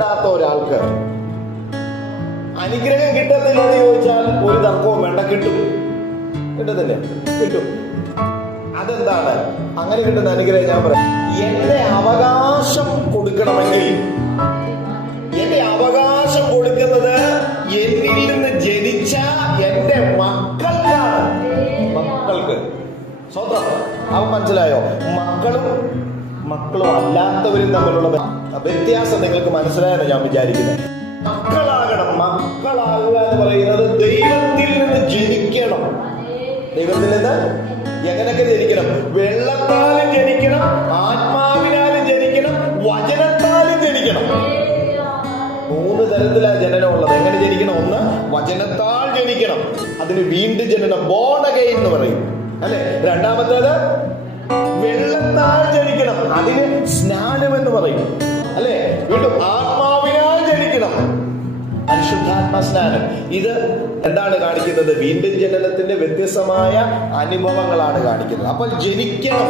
സ്നാനപ്പെടാത്ത ഒരാൾക്ക് അനുഗ്രഹം കിട്ടത്തില്ലെന്ന് ചോദിച്ചാൽ ഒരു തർക്കവും വേണ്ട, കിട്ടും. കിട്ടത്തില്ലേ? കിട്ടും. അതെന്താണ് അങ്ങനെ കിട്ടുന്ന അനുഗ്രഹം? ഞാൻ പറയാം, എന്റെ അവകാശം കൊടുക്കണമെങ്കിൽ എന്റെ അവകാശം കൊടുക്കുന്നത് എന്നിൽ നിന്ന് ജനിച്ച എന്റെ മക്കൾക്കാണ്. മക്കൾക്ക്. സ്വന്തം. അവൻ മനസ്സിലായോ? മക്കളും അല്ലാത്തവരും തമ്മിലുള്ള വ്യത്യാസം നിങ്ങൾക്ക് മനസ്സിലായെന്ന് ഞാൻ വിചാരിക്കുന്നത്. മക്കളാകുക എന്ന് പറയുന്നത് ദൈവത്തിൽ നിന്ന് ജനിക്കണം. ദൈവത്തിൽ നിന്ന് എങ്ങനെയൊക്കെ ജനിക്കണം? വെള്ളത്താലും ജനിക്കണം, ആത്മാവിനാലും ജനിക്കണം, വചനത്താലും ജനിക്കണം. 3 തരത്തിലാണ് ജനനം ഉള്ളത്. എങ്ങനെ ജനിക്കണം? ഒന്ന്, വചനത്താൽ ജനിക്കണം. അതിന് വീണ്ടും ജനനം, ബോൺ അഗൈൻ എന്ന് പറയും, അല്ലെ? രണ്ടാമത്തേത് വെള്ളത്താൽ ജനിക്കണം, അതിന് സ്നാനം എന്ന് പറയും, അല്ലെ? വീണ്ടും ആത്മാവിനാൽ ജനിക്കണം, പരിശുദ്ധാത്മ സ്നാനം. ഇത് എന്താണ് കാണിക്കുന്നത്? വീണ്ടും ജനനത്തിന്റെ വ്യത്യസ്തമായ അനുഭവങ്ങളാണ് കാണിക്കുന്നത്. അപ്പോൾ ജനിക്കണം,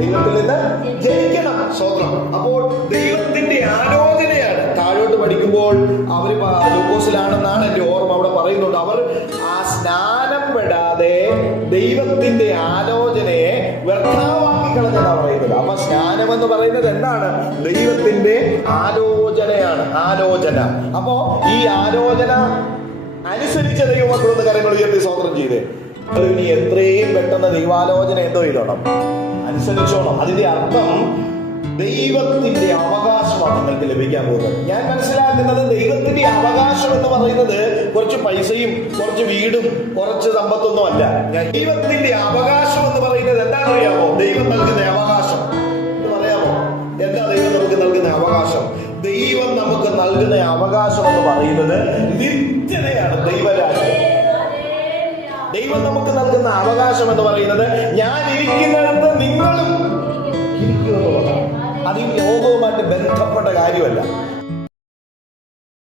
ദൈവത്തിൽ നിന്ന് ജനിക്കണം. സ്വന്തം. അപ്പോൾ ദൈവത്തിന്റെ ആലോചനയാണ്. താഴോട്ട് പഠിക്കുമ്പോൾ അവര് ലൂക്കോസിലാണെന്നാണ് എന്റെ ഓർമ്മ. അവിടെ പറയുന്നുണ്ട്, അവർ ആ സ്നാനം പെടാതെ ദൈവത്തിന്റെ ആലോചനയെ വ്യർത്ഥമാക്കി കളഞ്ഞെന്നാണ് പറയുന്നത്. അപ്പൊ സ്നാനം എന്ന് പറയുന്നത് എന്താണ്? ദൈവത്തിന്റെ ആലോചനയാണ്. ആലോചന. അപ്പോ ഈ ആലോചന അനുസരിച്ച ദൈവമക്കളൊന്ന് കരങ്ങൾ ഉയർത്തി സ്തോത്രം ചെയ്തേ. ഇനി എത്രയും പെട്ടെന്ന് ദൈവാലോചന എന്തോ ചെയ്തോണം, അനുസരിച്ചോണം. അതിന്റെ അർത്ഥം ദൈവത്തിന്റെ അവകാശമാണ് നിങ്ങൾക്ക് ലഭിക്കാൻ പോകുന്നത്. ഞാൻ മനസ്സിലാക്കുന്നത് ദൈവത്തിന്റെ അവകാശം എന്ന് പറയുന്നത് കുറച്ച് പൈസയും കുറച്ച് വീടും കുറച്ച് സമ്പത്തൊന്നും അല്ല. ദൈവത്തിന്റെ അവകാശം എന്ന് പറയുന്നത് എന്താണെന്ന് അറിയാമോ? ദൈവം നൽകുന്ന അവകാശം എന്ന് പറയാമോ? എന്താ ദൈവം നമുക്ക് നൽകുന്ന അവകാശം? ദൈവം നമുക്ക് നൽകുന്ന അവകാശം എന്ന് പറയുന്നത് നിത്യതയാണ്. ദൈവരാജ്യം. ദൈവം നമുക്ക് നൽകുന്ന അവകാശം എന്ന് പറയുന്നത് ഞാൻ ഇരിക്കുന്നിടത്ത് നിങ്ങളും ഇരിക്കുമെന്നുള്ളതാണ്. അത് ഈ ലോകവുമായിട്ട് ബന്ധപ്പെട്ട കാര്യമല്ല.